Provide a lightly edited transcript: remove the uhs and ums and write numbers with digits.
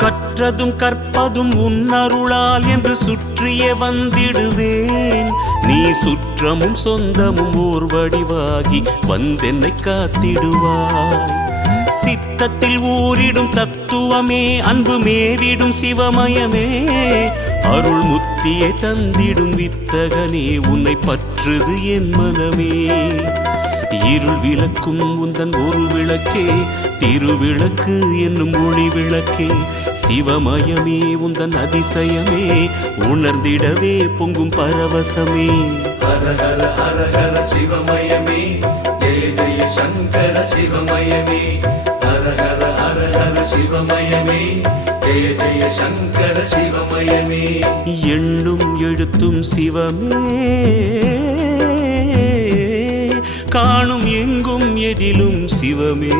கற்றதும் கற்பதும் உன்னருளால் என்று சுற்றிய வந்திடுவேன். நீ சுற்றமும் சொந்தமும் ஓர் வடிவாகி வந்தென்னை காத்திடுவாய். சித்தத்தில் ஊரிடும் தத்துவமே, அன்பு மேவிடும் சிவமயமே, அருள் முத்தியை தந்திடும் வித்தகனே, உன்னை பற்றுது என் மனமே. இருள் விளக்கும் உந்தன் ஒரு விளக்கே, திருவிளக்கு என்னும் ஒளி விளக்கே, சிவமயமே உந்தன் அதிசயமே, உணர்ந்திடவே பொங்கும் பரவசமே. ஹர ஹர ஹர ஹர சிவமயமே, ஜெய ஜெய சங்கர சிவமயமே. ஹர ஹர ஹர ஹர சிவமயமே, ஜெய ஜெய சங்கர சிவமயமே. எண்ணும் எழுத்தும் சிவமே, காணும் எங்கும் எதிலும் சிவமே.